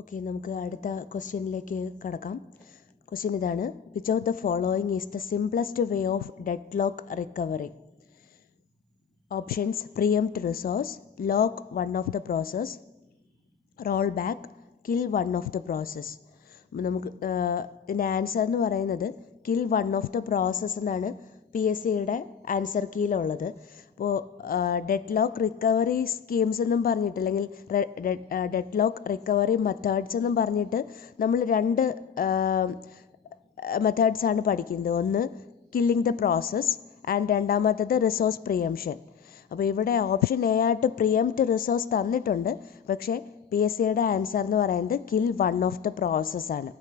Okay, നമുക്ക് അടുത്ത ക്വസ്റ്റ്യനിലേക്ക് കടക്കാം. ക്വസ്റ്റ്യൻ ഇതാണ്: which of the following is the simplest way of deadlock recovery? Options: preempt resource, lock one of the process, roll back, kill one of the process. നമുക്ക് ഇതിൻ്റെ answer എന്ന് പറയുന്നത് kill one of the process എന്നാണ് PSCയുടെ answer കീയിലുള്ളത്. അപ്പോൾ dead lock recovery schemes എന്നും പറഞ്ഞിട്ട്, അല്ലെങ്കിൽ ഡെഡ് ലോക്ക് റിക്കവറി മെത്തേഡ്സ് എന്നും പറഞ്ഞിട്ട് നമ്മൾ രണ്ട് മെത്തേഡ്സ് ആണ് പഠിക്കുന്നത്. ഒന്ന് കില്ലിംഗ് ദ പ്രോസസ് ആൻഡ് രണ്ടാമത്തത് റിസോഴ്സ് പ്രിയംഷൻ. അപ്പോൾ ഇവിടെ ഓപ്ഷൻ എ ആയിട്ട് പ്രിയംപ്റ്റ് റിസോഴ്സ് തന്നിട്ടുണ്ട്, പക്ഷേ PSCയുടെ ആൻസർ എന്ന് പറയുന്നത് kill one of the process ആണ്.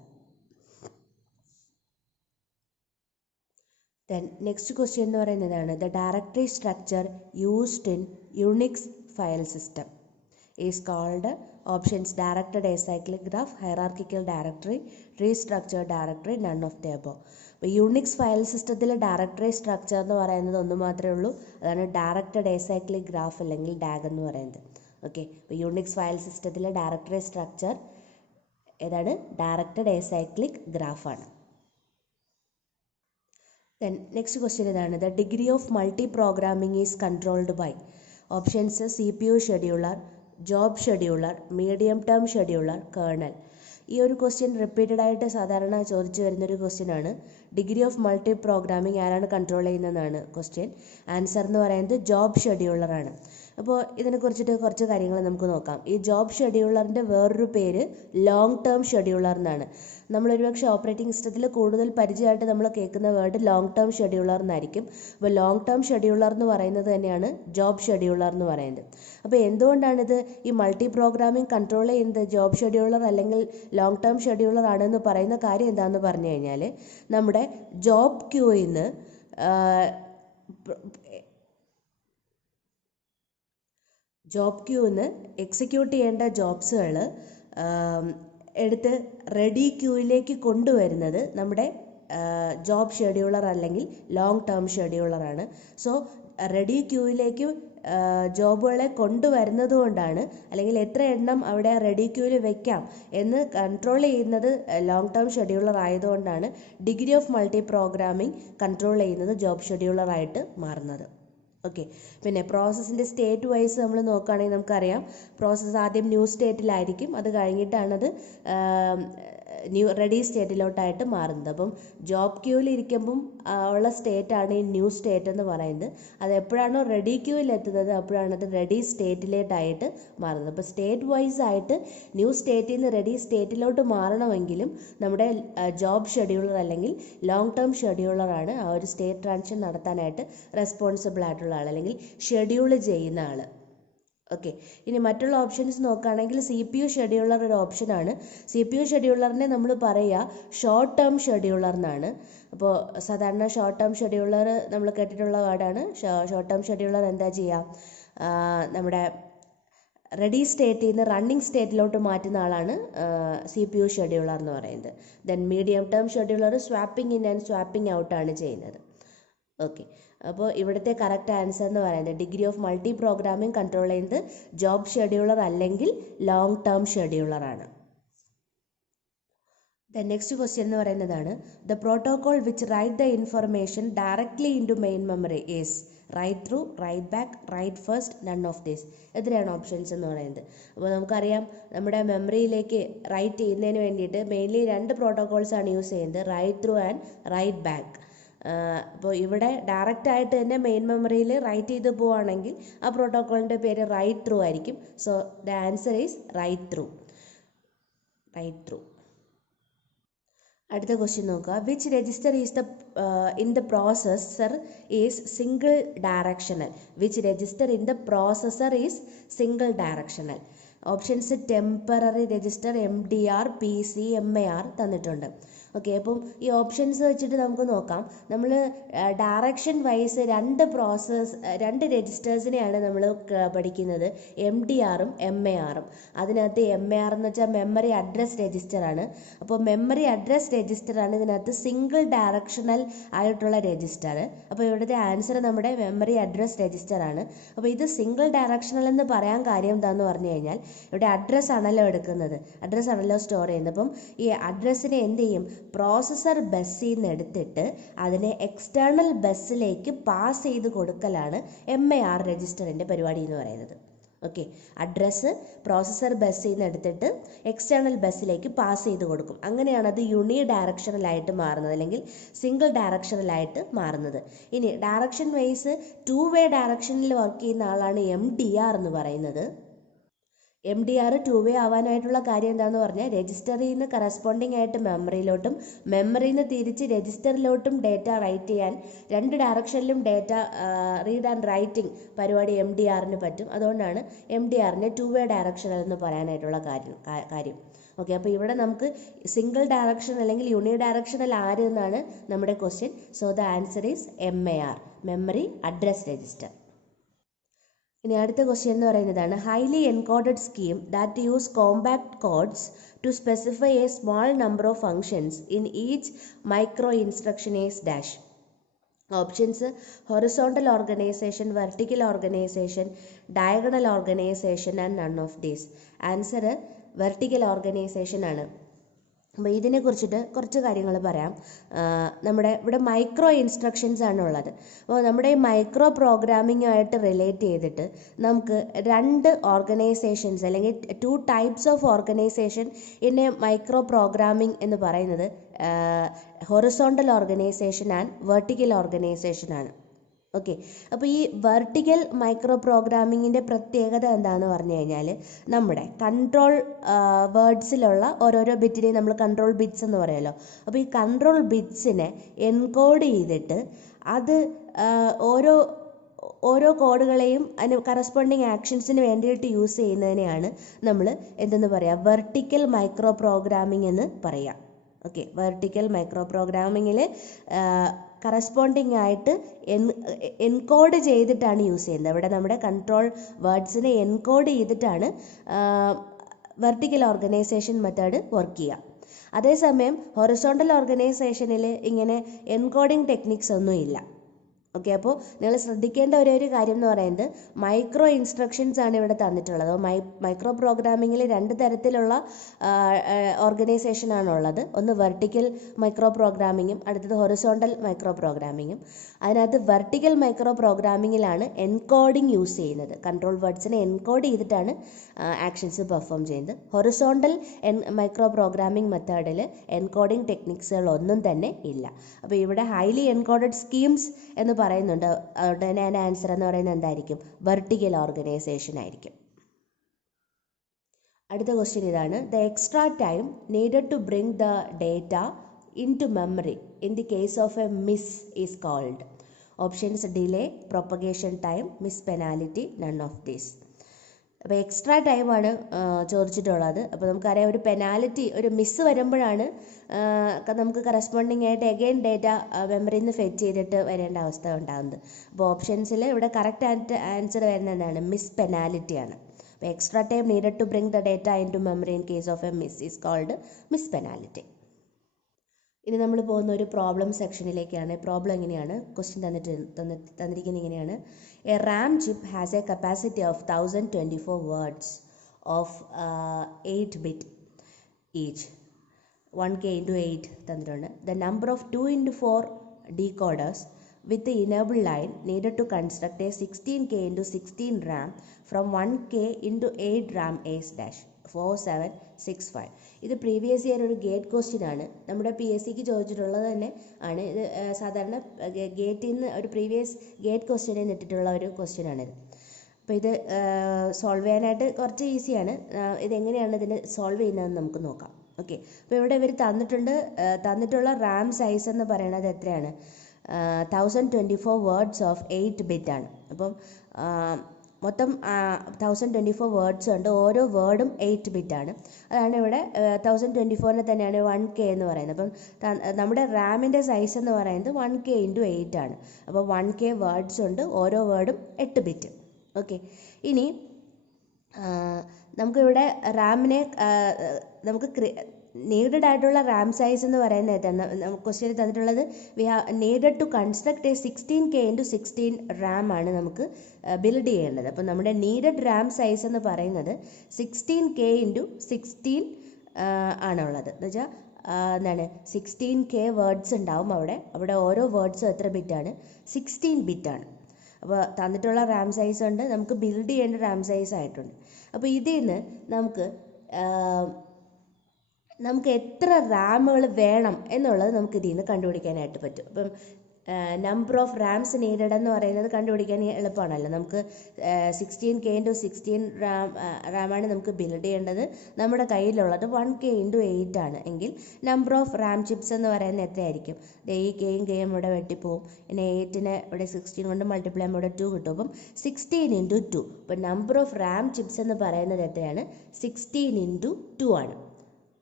ദെൻ നെക്സ്റ്റ് ക്വസ്റ്റ്യൻ എന്ന് പറയുന്നതാണ്: the directory structure used in Unix file system is called. Options: directed acyclic graph, hierarchical directory, tree structure directory, none of the above. അപ്പോൾ Unix file സിസ്റ്റത്തിൽ directory structure എന്ന് പറയുന്നത് ഒന്ന് മാത്രമേ ഉള്ളൂ, അതാണ് ഡയറക്റ്റഡ് അസൈക്ലിക് ഗ്രാഫ് അല്ലെങ്കിൽ DAG എന്ന് പറയുന്നത്. ഓക്കെ, അപ്പോൾ യുണിക്സ് ഫയൽ സിസ്റ്റത്തിലെ ഡയറക്ടറി സ്ട്രക്ചർ ഏതാണ്? ഡയറക്റ്റഡ് അസൈക്ലിക് ഗ്രാഫാണ്. ദെൻ നെക്സ്റ്റ് ക്വസ്റ്റ്യൻ ഇതാണ്: the degree of multi programming is controlled by. Options: CPU scheduler, job scheduler, medium term scheduler, kernel. ഈ ഒരു ക്വസ്റ്റ്യൻ റിപ്പീറ്റഡ് ആയിട്ട് സാധാരണ ചോദിച്ചു വരുന്നൊരു ക്വസ്റ്റ്യൻ ആണ്. ഡിഗ്രി ഓഫ് മൾട്ടി പ്രോഗ്രാമിംഗ് ആരാണ് കൺട്രോൾ ചെയ്യുന്നതെന്നാണ് ക്വസ്റ്റ്യൻ. ആൻസർ എന്ന് പറയുന്നത് ജോബ് ഷെഡ്യൂളറാണ്. അപ്പോൾ ഇതിനെക്കുറിച്ചിട്ട് കുറച്ച് കാര്യങ്ങൾ നമുക്ക് നോക്കാം. ഈ ജോബ് ഷെഡ്യൂളറിൻ്റെ വേറൊരു പേര് ലോങ് ടേം ഷെഡ്യൂളർ എന്നാണ്. നമ്മളൊരുപക്ഷെ ഓപ്പറേറ്റിംഗ് സിസ്റ്റത്തിൽ കൂടുതൽ പരിചയമായിട്ട് നമ്മൾ കേൾക്കുന്ന വേർഡ് ലോങ് ടേം ഷെഡ്യൂളർ എന്നായിരിക്കും. അപ്പോൾ ലോങ് ടേം ഷെഡ്യൂളർ എന്ന് പറയുന്നത് തന്നെയാണ് ജോബ് ഷെഡ്യൂളർ എന്ന് പറയുന്നത്. അപ്പോൾ എന്തുകൊണ്ടാണിത് ഈ മൾട്ടി പ്രോഗ്രാമിംഗ് കൺട്രോൾ ചെയ്യുന്നത് ജോബ് ഷെഡ്യൂളർ അല്ലെങ്കിൽ ലോങ് ടേം ഷെഡ്യൂളർ ആണെന്ന് പറയുന്ന കാര്യം എന്താണെന്ന് പറഞ്ഞു കഴിഞ്ഞാൽ, നമ്മുടെ ജോബ് ക്യൂയിൽ നിന്ന് എക്സിക്യൂട്ട് ചെയ്യേണ്ട ജോബ്സുകൾ എടുത്ത് റെഡി ക്യൂയിലേക്ക് കൊണ്ടുവരുന്നത് നമ്മുടെ ജോബ് ഷെഡ്യൂളർ അല്ലെങ്കിൽ ലോങ് ടേം ഷെഡ്യൂളറാണ്. സോ റെഡി ക്യൂയിലേക്ക് ജോബുകളെ കൊണ്ടുവരുന്നത് കൊണ്ടാണ്, അല്ലെങ്കിൽ എത്ര എണ്ണം അവിടെ റെഡി ക്യൂവിൽ വെക്കാം എന്ന് കൺട്രോൾ ചെയ്യുന്നത് ലോങ് ടേം ഷെഡ്യൂളർ ആയതുകൊണ്ടാണ് degree of multi programming control ചെയ്യുന്നത് ജോബ് ഷെഡ്യൂളറായിട്ട് മാറുന്നത്. ഓക്കെ, പിന്നെ പ്രോസസ്സിൻ്റെ സ്റ്റേറ്റ് വൈസ് നമ്മൾ നോക്കുകയാണെങ്കിൽ നമുക്കറിയാം, പ്രോസസ്സ് ആദ്യം ന്യൂ സ്റ്റേറ്റിലായിരിക്കും, അത് കഴിഞ്ഞിട്ടാണത് റെഡി സ്റ്റേറ്റിലോട്ടായിട്ട് മാറുന്നത്. അപ്പം ജോബ് ക്യൂവിൽ ഇരിക്കുമ്പം ഉള്ള സ്റ്റേറ്റാണ് ഈ ന്യൂ സ്റ്റേറ്റ് എന്ന് പറയുന്നത്. അത് എപ്പോഴാണോ റെഡി ക്യൂവിൽ എത്തുന്നത് അപ്പോഴാണത് റെഡി സ്റ്റേറ്റിലേട്ടായിട്ട് മാറുന്നത്. അപ്പോൾ സ്റ്റേറ്റ് വൈസ് ആയിട്ട് ന്യൂ സ്റ്റേറ്റിൽ നിന്ന് റെഡി സ്റ്റേറ്റിലോട്ട് മാറണമെങ്കിലും നമ്മുടെ ജോബ് ഷെഡ്യൂളർ അല്ലെങ്കിൽ ലോങ് ടേം ഷെഡ്യൂളറാണ് ആ ഒരു സ്റ്റേറ്റ് ട്രാൻസിഷൻ നടത്താനായിട്ട് റെസ്പോൺസിബിൾ ആയിട്ടുള്ള ആൾ, അല്ലെങ്കിൽ ഷെഡ്യൂൾ ചെയ്യുന്ന ആൾ. ഓക്കെ, ഇനി മറ്റുള്ള ഓപ്ഷൻസ് നോക്കുകയാണെങ്കിൽ CPU ഷെഡ്യൂളർ ഒരു ഓപ്ഷനാണ്. CPU ഷെഡ്യൂളറിനെ നമ്മൾ പറയുക ഷോർട്ട് ടേം ഷെഡ്യൂളർ എന്നാണ്. അപ്പോൾ സാധാരണ ഷോർട്ട് ടേം ഷെഡ്യൂളർ നമ്മൾ കേട്ടിട്ടുള്ള വേർഡാണ്. ഷോർട്ട് ടേം ഷെഡ്യൂളർ എന്താ ചെയ്യുക? നമ്മുടെ റെഡി സ്റ്റേറ്റിൽ നിന്ന് റണ്ണിങ് സ്റ്റേറ്റിലോട്ട് മാറ്റുന്ന ആളാണ് CPU ഷെഡ്യൂളർ എന്ന് പറയുന്നത്. Then medium term scheduler swapping in and swapping ഔട്ടാണ് ചെയ്യുന്നത്. ഓക്കെ, അപ്പോൾ ഇവിടുത്തെ കറക്റ്റ് ആൻസർ എന്ന് പറയുന്നത് degree of multi programming control ചെയ്യുന്നത് ജോബ് ഷെഡ്യൂളർ അല്ലെങ്കിൽ ലോങ് ടേം ഷെഡ്യൂളറാണ്. ദ നെക്സ്റ്റ് ക്വസ്റ്റ്യൻ എന്ന് പറയുന്നതാണ്: the protocol which write the information directly in to main memory is write through, write back, write first, none of these. എത്രയാണ് options എന്ന് പറയുന്നത്? അപ്പോൾ നമുക്കറിയാം, നമ്മുടെ മെമ്മറിയിലേക്ക് റൈറ്റ് ചെയ്യുന്നതിന് വേണ്ടിയിട്ട് മെയിൻലി രണ്ട് പ്രോട്ടോകോൾസാണ് യൂസ് ചെയ്യുന്നത്, write through and write back. അപ്പോൾ ഇവിടെ ഡയറക്റ്റായിട്ട് തന്നെ മെയിൻ മെമ്മറിയിൽ റൈറ്റ് ചെയ്ത് പോവുകയാണെങ്കിൽ ആ പ്രോട്ടോക്കോളിൻ്റെ പേര് റൈറ്റ് ത്രൂ ആയിരിക്കും. So the answer is write through. അടുത്ത ക്വസ്റ്റ്യൻ നോക്കുക: which register is in the processor is single directional? Which register in the processor is single directional? Options: temporary register, MDR, PC, MAR തന്നിട്ടുണ്ട്. Okay, അപ്പം ഈ options വെച്ചിട്ട് നമുക്ക് നോക്കാം. നമ്മൾ direction vice രണ്ട് രജിസ്റ്റേഴ്സിനെയാണ് നമ്മൾ പഠിക്കുന്നത്, MDRും MARും. അതിനകത്ത് MAR എന്ന് വെച്ചാൽ മെമ്മറി അഡ്രസ് രജിസ്റ്ററാണ്. അപ്പോൾ മെമ്മറി അഡ്രസ് രജിസ്റ്ററാണ് ഇതിനകത്ത് സിംഗിൾ ഡയറക്ഷണൽ ആയിട്ടുള്ള രജിസ്റ്റർ. അപ്പോൾ ഇവിടുത്തെ ആൻസർ നമ്മുടെ മെമ്മറി അഡ്രസ് രജിസ്റ്ററാണ്. അപ്പോൾ ഇത് സിംഗിൾ ഡയറക്ഷണൽ എന്ന് പറയാൻ കാര്യം എന്താണെന്ന് പറഞ്ഞു കഴിഞ്ഞാൽ ഇവിടെ അഡ്രസ്സ് ആണല്ലോ എടുക്കുന്നത്, അഡ്രസ്സ് ആണല്ലോ സ്റ്റോർ ചെയ്യുന്നത്. അപ്പം ഈ അഡ്രസ്സിനെ എന്ത് ചെയ്യും, പ്രോസസ്സർ ബസ്സിൽ നിന്ന് എടുത്തിട്ട് അതിനെ എക്സ്റ്റേണൽ ബസ്സിലേക്ക് പാസ് ചെയ്ത് കൊടുക്കലാണ് MAR രജിസ്റ്ററിൻ്റെ പരിപാടി എന്ന് പറയുന്നത്. ഓക്കെ, അഡ്രസ്സ് പ്രോസസ്സർ ബസ്സിൽ നിന്ന് എടുത്തിട്ട് എക്സ്റ്റേണൽ ബസ്സിലേക്ക് പാസ് ചെയ്ത് കൊടുക്കും. അങ്ങനെയാണ് അത് യൂണി ഡയറക്ഷണലായിട്ട് മാറുന്നത്, അല്ലെങ്കിൽ സിംഗിൾ ഡയറക്ഷണലായിട്ട് മാറുന്നത്. ഇനി ഡയറക്ഷൻ വൈസ് 2-വേ ഡയറക്ഷനിൽ വർക്ക് ചെയ്യുന്ന ആളാണ് MDR എന്ന് പറയുന്നത്. MDR 2-വേ ആവാനായിട്ടുള്ള കാര്യം എന്താണെന്ന് പറഞ്ഞാൽ രജിസ്റ്ററിൽ നിന്ന് കറസ്പോണ്ടിങ് ആയിട്ട് മെമ്മറിയിലോട്ടും മെമ്മറിയിൽ നിന്ന് തിരിച്ച് രജിസ്റ്ററിലോട്ടും ഡേറ്റ റൈറ്റ് ചെയ്യാൻ രണ്ട് ഡയറക്ഷനിലും ഡേറ്റ റീഡ് ആൻഡ് റൈറ്റിംഗ് പരിപാടി MDRന് പറ്റും. അതുകൊണ്ടാണ് MDRനെ 2-വേ ഡയറക്ഷണൽ എന്ന് പറയാനായിട്ടുള്ള കാര്യം. ഓക്കെ, അപ്പോൾ ഇവിടെ നമുക്ക് സിംഗിൾ ഡയറക്ഷൻ അല്ലെങ്കിൽ യൂണി ഡയറക്ഷണൽ ആര് എന്നാണ് നമ്മുടെ question. So the answer is MAR, memory address register. ഇനി അടുത്ത ക്വസ്റ്റ്യൻ എന്ന് പറയുന്നതാണ് highly encoded scheme that use compact codes to specify a small number of functions in each micro instruction is dash. Options horizontal organisation, vertical organisation, diagonal organisation and none of these. Answer vertical organisation ആണ്. അപ്പോൾ ഇതിനെക്കുറിച്ചിട്ട് കുറച്ച് കാര്യങ്ങൾ പറയാം. നമ്മുടെ ഇവിടെ micro instructions ആണ് ഉള്ളത്. അപ്പോൾ നമ്മുടെ ഈ മൈക്രോ പ്രോഗ്രാമിങ്ങുമായിട്ട് റിലേറ്റ് ചെയ്തിട്ട് നമുക്ക് രണ്ട് ഓർഗനൈസേഷൻസ് അല്ലെങ്കിൽ 2 types of organisation in A micro programming എന്ന് പറയുന്നത് horizontal organisation and vertical organisation ആണ്. ഓക്കെ, അപ്പോൾ ഈ വെർട്ടിക്കൽ മൈക്രോ പ്രോഗ്രാമിങ്ങിൻ്റെ പ്രത്യേകത എന്താണെന്ന് പറഞ്ഞു കഴിഞ്ഞാൽ നമ്മുടെ കൺട്രോൾ വേർഡ്സിലുള്ള ഓരോരോ ബിറ്റിനെ നമ്മൾ കൺട്രോൾ ബിറ്റ്സ് എന്ന് പറയുമല്ലോ. അപ്പോൾ ഈ കൺട്രോൾ ബിറ്റ്സിനെ എൻകോഡ് ചെയ്തിട്ട് അത് ഓരോ കോഡുകളെയും അതിന് കറസ്പോണ്ടിങ് ആക്ഷൻസിന് വേണ്ടിയിട്ട് യൂസ് ചെയ്യുന്നതിനെയാണ് നമ്മൾ എന്തെന്ന് പറയുക, വെർട്ടിക്കൽ മൈക്രോ പ്രോഗ്രാമിംഗ് എന്ന് പറയാം. ഓക്കെ, വെർട്ടിക്കൽ മൈക്രോ പ്രോഗ്രാമിങ്ങിൽ കറസ്പോണ്ടിങ് ആയിട്ട് എൻകോഡ് ചെയ്തിട്ടാണ് യൂസ് ചെയ്യുന്നത്. ഇവിടെ നമ്മുടെ കൺട്രോൾ വേർഡ്സിനെ എൻകോഡ് ചെയ്തിട്ടാണ് വെർട്ടിക്കൽ ഓർഗനൈസേഷൻ മെത്തേഡ് വർക്ക് ചെയ്യുക. അതേസമയം ഹൊറിസോണ്ടൽ ഓർഗനൈസേഷനിൽ ഇങ്ങനെ എൻകോഡിങ് ടെക്നിക്സ് ഒന്നും ഇല്ല. ഓക്കെ, അപ്പോൾ നിങ്ങൾ ശ്രദ്ധിക്കേണ്ട ഒരു കാര്യം എന്ന് പറയുന്നത് മൈക്രോ ഇൻസ്ട്രക്ഷൻസ് ആണ് ഇവിടെ തന്നിട്ടുള്ളത്. മൈക്രോ പ്രോഗ്രാമിങ്ങിൽ 2 തരത്തിലുള്ള ഓർഗനൈസേഷനാണുള്ളത്. ഒന്ന് വെർട്ടിക്കൽ മൈക്രോ പ്രോഗ്രാമിങ്ങും അടുത്തത് ഹൊറിസോണ്ടൽ മൈക്രോ പ്രോഗ്രാമിങ്ങും. അതിനകത്ത് വെർട്ടിക്കൽ മൈക്രോ പ്രോഗ്രാമിങ്ങിലാണ് എൻകോഡിങ് യൂസ് ചെയ്യുന്നത്. കൺട്രോൾ വേർഡ്സിനെ എൻകോഡ് ചെയ്തിട്ടാണ് ആക്ഷൻസ് പെർഫോം ചെയ്യുന്നത്. ഹൊറിസോണ്ടൽ മൈക്രോ പ്രോഗ്രാമിംഗ് മെത്തേഡിൽ എൻകോഡിങ് ടെക്നിക്സുകളൊന്നും തന്നെ ഇല്ല. അപ്പോൾ ഇവിടെ ഹൈലി എൻകോഡഡ് സ്കീംസ് എന്ന് പറയുന്നുണ്ട്. അതുകൊണ്ട് തന്നെ അതിൻ്റെ ആൻസർ എന്ന് പറയുന്നത് എന്തായിരിക്കും, വെർട്ടിക്കൽ ഓർഗനൈസേഷൻ ആയിരിക്കും. അടുത്ത ക്വസ്റ്റ്യൻ ഇതാണ്, the extra time needed to bring the data into memory in the case of a miss is called. Options delay, propagation time, miss penalty, none of these. അപ്പോൾ extra ടൈമാണ് ചോദിച്ചിട്ടുള്ളത്. അപ്പോൾ നമുക്കറിയാം ഒരു penalty, ഒരു miss വരുമ്പോഴാണ് നമുക്ക് corresponding ആയിട്ട് എഗെയിൻ ഡേറ്റ മെമ്മറിയിൽ നിന്ന് ഫെച്ച് ചെയ്തിട്ട് വരേണ്ട അവസ്ഥ ഉണ്ടാകുന്നത്. അപ്പോൾ ഓപ്ഷൻസിൽ ഇവിടെ കറക്റ്റ് ആൻസർ വരുന്നത് എന്താണ്, മിസ് പെനാലിറ്റിയാണ്. അപ്പോൾ extra time needed to bring the data into memory in case of a miss is called miss penalty. ഇനി നമ്മൾ പോകുന്ന ഒരു പ്രോബ്ലം സെക്ഷനിലേക്കാണ്. പ്രോബ്ലം എങ്ങനെയാണ്, ക്വസ്റ്റ്യൻ തന്നിരിക്കുന്നത് ഇങ്ങനെയാണ്, a RAM chip has a capacity of 1024 words of 8 bit each, 1K into 8 തന്നിട്ടുണ്ട്. The number of 2x4 decoders with the enable line needed to construct a 16K into 16 RAM from 1K into 8 RAM is dash 4765. ഇത് previous year ഒരു gate question ആണ്. നമ്മുടെ PSCക്ക് ചോദിച്ചിട്ടുള്ളത് തന്നെ ആണ്. ഇത് സാധാരണ ഗേറ്റിൽ നിന്ന് ഒരു പ്രീവിയസ് ഗേറ്റ് ക്വസ്റ്റ്യനിൽ നിന്ന് ഇട്ടിട്ടുള്ള ഒരു ക്വസ്റ്റ്യൻ ആണിത്. അപ്പോൾ ഇത് സോൾവ് ചെയ്യാനായിട്ട് കുറച്ച് ഈസിയാണ്. ഇതെങ്ങനെയാണ് ഇതിന് സോൾവ് ചെയ്യുന്നതെന്ന് നമുക്ക് നോക്കാം. ഓക്കെ, അപ്പോൾ ഇവിടെ ഇവർ തന്നിട്ടുള്ള റാം സൈസ് എന്ന് പറയുന്നത് എത്രയാണ്, 1024 words ഓഫ് 8 bit ആണ്. അപ്പം മൊത്തം 1024 വേർഡ്സ് ഉണ്ട്. ഓരോ വേർഡും 8 ബിറ്റാണ്. അതാണ് ഇവിടെ 1024 തന്നെയാണ് 1K എന്ന് പറയുന്നത്. അപ്പം നമ്മുടെ റാമിൻ്റെ സൈസ് എന്ന് പറയുന്നത് 1K × 8 ആണ്. അപ്പോൾ 1K വേർഡ്സ് ഉണ്ട്, ഓരോ വേർഡും 8 ബിറ്റ്. ഓക്കെ, ഇനി നമുക്കിവിടെ റാമിനെ നമുക്ക് നീഡഡ് ആയിട്ടുള്ള റാം സൈസ് എന്ന് പറയുന്നത് ക്വസ്റ്റ്യൻ തന്നിട്ടുള്ളത് we have needed to construct a 16K × 16 RAM ആണ് നമുക്ക് ബിൽഡ് ചെയ്യേണ്ടത്. അപ്പോൾ നമ്മുടെ നീഡഡ് റാം സൈസ് എന്ന് പറയുന്നത് 16K × 16 ആണുള്ളത്. എന്ന് വെച്ചാൽ എന്താണ് 16K വേർഡ്സ് ഉണ്ടാവും. അവിടെ ഓരോ വേർഡ്സും എത്ര ബിറ്റാണ്? 16 ബിറ്റാണ്. അപ്പോൾ തന്നിട്ടുള്ള റാം സൈസ് ഉണ്ട്, നമുക്ക് ബിൽഡ് ചെയ്യേണ്ട റാം സൈസ് ആയിട്ടുണ്ട്. അപ്പോൾ ഇതിൽ നിന്ന് നമുക്ക് എത്ര റാമുകൾ വേണം എന്നുള്ളത് നമുക്ക് ഇതിൽ നിന്ന് കണ്ടുപിടിക്കാനായിട്ട് പറ്റും. അപ്പം നമ്പർ ഓഫ് റാംസ് നീഡഡ് എന്ന് പറയുന്നത് കണ്ടുപിടിക്കാൻ എളുപ്പമാണല്ലോ. നമുക്ക് 16K × 16 റാമാണ് നമുക്ക് ബിൽഡ് ചെയ്യേണ്ടത്. നമ്മുടെ കയ്യിലുള്ളത് 1K × 8 ആണ് എങ്കിൽ നമ്പർ ഓഫ് റാം ചിപ്സ് എന്ന് പറയുന്നത് എത്രയായിരിക്കും? ഈ കെയും ഇവിടെ വെട്ടിപ്പോവും. പിന്നെ 8നെ ഇവിടെ 16 കൊണ്ട് മൾട്ടിപ്ലൈ ചെയ്യുമ്പോൾ ഇവിടെ 2 കിട്ടും. അപ്പം 16 × 2. അപ്പം നമ്പർ ഓഫ് റാം ചിപ്സ് എന്ന് പറയുന്നത് എത്രയാണ്? 16 × 2 ആണ്.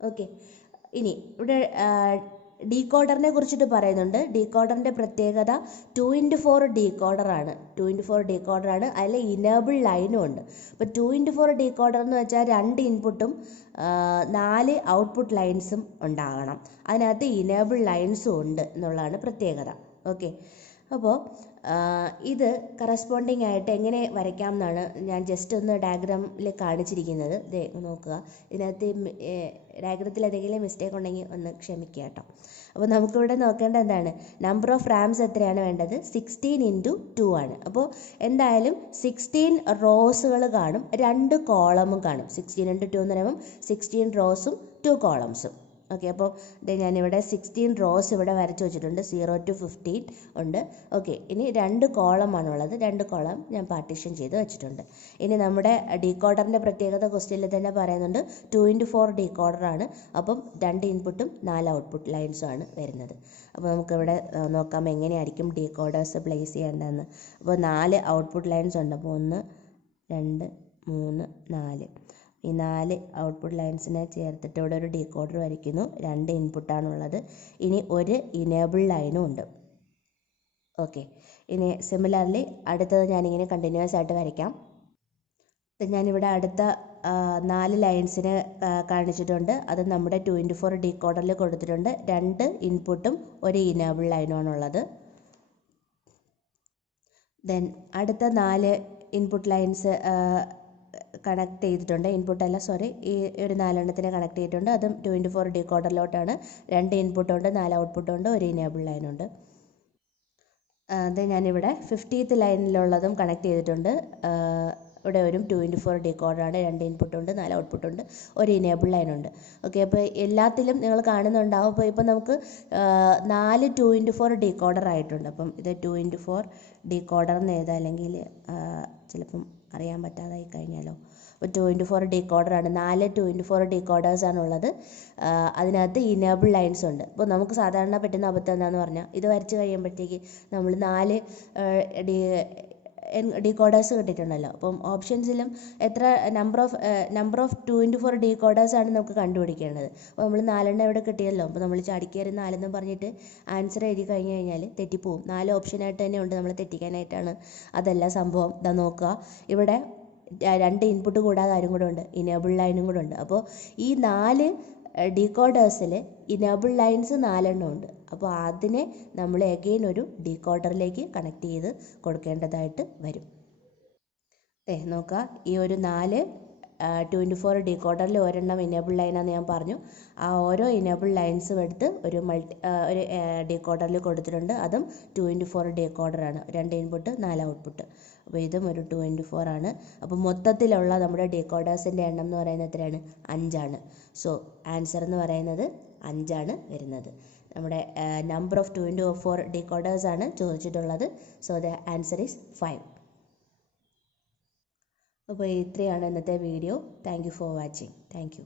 ഓക്കെ, ഇനി ഇവിടെ ഡീകോഡറിനെ കുറിച്ചിട്ട് പറയുന്നുണ്ട്. ഡീകോഡറിൻ്റെ പ്രത്യേകത 2x4 ഡീകോഡറാണ്. 2x4 ഡീകോഡറാണ്. അതിൽ ഇനേബിൾ ലൈനും ഉണ്ട്. അപ്പോൾ 2x4 ഡീകോഡർ എന്ന് വെച്ചാൽ 2 ഇൻപുട്ടും 4 ഔട്ട്പുട്ട് ലൈൻസും ഉണ്ടാകണം. അതിനകത്ത് ഇനേബിൾ ലൈൻസും ഉണ്ട് എന്നുള്ളതാണ് പ്രത്യേകത. ഓക്കെ, അപ്പോൾ ഇത് കറസ്പോണ്ടിങ് ആയിട്ട് എങ്ങനെ വരയ്ക്കാം എന്നാണ് ഞാൻ ജസ്റ്റ് ഒന്ന് ഡയഗ്രാമിൽ കാണിച്ചിരിക്കുന്നത്. നോക്കുക, ഇതിനകത്ത് ഡയഗ്രത്തിൽ എന്തെങ്കിലും മിസ്റ്റേക്ക് ഉണ്ടെങ്കിൽ ഒന്ന് ക്ഷമിക്കുക കേട്ടോ. അപ്പോൾ നമുക്കിവിടെ നോക്കേണ്ടത് എന്താണ്? നമ്പർ ഓഫ് റാംസ് എത്രയാണ് വേണ്ടത്? 16 × 2 ആണ്. അപ്പോൾ എന്തായാലും 16 റോസുകൾ കാണും, 2 കോളമും കാണും. 16 × 2 എന്ന് പറയുമ്പം 16 റോസും 2 കോളംസും. ഓക്കെ, അപ്പോൾ ഞാനിവിടെ 16 റോസ് ഇവിടെ വരച്ച് വെച്ചിട്ടുണ്ട്. 0 to 15 ഉണ്ട്. ഓക്കെ, ഇനി 2 കോളമാണുള്ളത്. 2 കോളം ഞാൻ പാർട്ടീഷൻ ചെയ്ത് വെച്ചിട്ടുണ്ട്. ഇനി നമ്മുടെ ഡീകോഡറിൻ്റെ പ്രത്യേകത ക്വസ്റ്റ്യനിൽ തന്നെ പറയുന്നുണ്ട്. 2x4 ഡീകോഡറാണ്. അപ്പം 2 ഇൻപുട്ടും 4 ഔട്ട്പുട്ട് ലൈൻസും ആണ് വരുന്നത്. അപ്പോൾ നമുക്കിവിടെ നോക്കാം എങ്ങനെയായിരിക്കും ഡീകോഡേഴ്സ് പ്ലേസ് ചെയ്യേണ്ടതെന്ന്. അപ്പോൾ 4 ഔട്ട്പുട്ട് ലൈൻസ് ഉണ്ട്. അപ്പോൾ 1 2 3 4. ഈ 4 ഔട്ട്പുട്ട് ലൈൻസിനെ ചേർത്തിട്ട് ഇവിടെ ഒരു ഡീകോഡർ വരയ്ക്കുന്നു. 2 ഇൻപുട്ടാണുള്ളത്. ഇനി ഒരു ഇനേബിൾ ലൈനും ഉണ്ട്. ഓക്കെ, ഇനി സിമിലർലി അടുത്തത് ഞാനിങ്ങനെ കണ്ടിന്യൂസ് ആയിട്ട് വരയ്ക്കാം. ഞാനിവിടെ അടുത്ത 4 ലൈൻസിനെ കാണിച്ചിട്ടുണ്ട്. അത് നമ്മുടെ 2x4 ഡീകോഡറിൽ കൊടുത്തിട്ടുണ്ട്. 2 ഇൻപുട്ടും ഒരു ഇനേബിൾ ലൈനുമാണുള്ളത്. ദെൻ അടുത്ത 4 ഇൻപുട്ട് ലൈൻസ് കണക്ട് ചെയ്തിട്ടുണ്ട്. ഇൻപുട്ടല്ല, സോറി, ഈ ഒരു 4 കണക്ട് ചെയ്തിട്ടുണ്ട്. അതും 2x4 ഡീകോഡറിലോട്ടാണ്. 2 ഇൻപുട്ടുണ്ട്, 4 ഔട്ട്പുട്ടുണ്ട്, ഒരു ഇനേബിൾ ലൈനുണ്ട്. അത് ഞാനിവിടെ 50th ലൈനിലുള്ളതും കണക്ട് ചെയ്തിട്ടുണ്ട്. ഇവിടെ ഒരു 2x4 ഡീകോഡറാണ്. 2 ഇൻപുട്ടുണ്ട്, 4 ഔട്ട്പുട്ടുണ്ട്, ഒരു ഇനേബിൾ ലൈനുണ്ട്. ഓക്കെ, അപ്പോൾ എല്ലാത്തിലും നിങ്ങൾ കാണുന്നുണ്ടാവും. അപ്പോൾ ഇപ്പോൾ നമുക്ക് 4 2x4 ഡീകോഡർ ആയിട്ടുണ്ട്. അപ്പം ഇത് 2x4 ഡീകോഡർ എന്ന് എഴുതാം, അല്ലെങ്കിൽ ചിലപ്പം അറിയാൻ പറ്റാതായി കഴിഞ്ഞാലോ. അപ്പോൾ 2x4 ഡീകോഡറാണ്. 4 2x4 ഡീകോഡേഴ്സാണുള്ളത്. അതിനകത്ത് ഇനേബിൾ ലൈൻസ് ഉണ്ട്. അപ്പോൾ നമുക്ക് സാധാരണ പറ്റുന്ന അബദ്ധം എന്താണെന്ന് പറഞ്ഞാൽ, ഇത് വരച്ച് കഴിയുമ്പോഴത്തേക്ക് നമ്മൾ 4 ഡീകോഡേഴ്സ് കിട്ടിയിട്ടുണ്ടല്ലോ. അപ്പം ഓപ്ഷൻസിലും എത്ര നമ്പർ ഓഫ് 2x4 ഡീകോഡേഴ്സാണ് നമുക്ക് കണ്ടുപിടിക്കേണ്ടത്. അപ്പോൾ നമ്മൾ 4 ഇവിടെ കിട്ടിയല്ലോ. അപ്പോൾ നമ്മൾ ചാടിക്കയറി 4 പറഞ്ഞിട്ട് ആൻസർ എഴുതി കഴിഞ്ഞ് കഴിഞ്ഞാൽ തെറ്റിപ്പോവും. 4 ഓപ്ഷനായിട്ട് തന്നെ ഉണ്ട്, നമ്മൾ തെറ്റിക്കാനായിട്ടാണ്. അതല്ല സംഭവം. ഇതാ നോക്കുക, ഇവിടെ 2 ഇൻപുട്ട് കൂടാതെ ആരും കൂടെ ഉണ്ട്, ഇനേബിൾ ലൈനും കൂടെ ഉണ്ട്. അപ്പോൾ ഈ 4 ഡീകോഡേഴ്സിൽ ഇനേബിൾ ലൈൻസ് 4 ഉണ്ട്. അപ്പോൾ അതിനെ നമ്മൾ എഗെയിൻ ഒരു ഡീകോഡറിലേക്ക് കണക്ട് ചെയ്ത് കൊടുക്കേണ്ടതായിട്ട് വരും. നോക്കുക, ഈ ഒരു 4 2x4 ഡീകോഡറിൽ ഒരെണ്ണം ഇനേബിൾ ലൈനാണെന്ന് ഞാൻ പറഞ്ഞു. ആ ഓരോ ഇനേബിൾ ലൈൻസും എടുത്ത് ഒരു ഡീകോഡറിൽ കൊടുത്തിട്ടുണ്ട്. അതും 2x4 ഡീകോഡറാണ്. 2 input 4 output. അപ്പോൾ ഇതും ഒരു 2x4 ആണ്. അപ്പോൾ മൊത്തത്തിലുള്ള നമ്മുടെ ഡീകോഡേഴ്സിൻ്റെ എണ്ണം എന്ന് പറയുന്നത് എത്രയാണ്? 5 ആണ്. സോ ആൻസർ എന്ന് പറയുന്നത് 5 ആണ് വരുന്നത്. നമ്മുടെ നമ്പർ ഓഫ് 2x4 ഡീകോഡേഴ്സ് ആണ് ചോദിച്ചിട്ടുള്ളത്. So the answer is 5. അപ്പോൾ ഇത്രയാണ് ഇന്നത്തെ video. Thank you for watching. Thank you.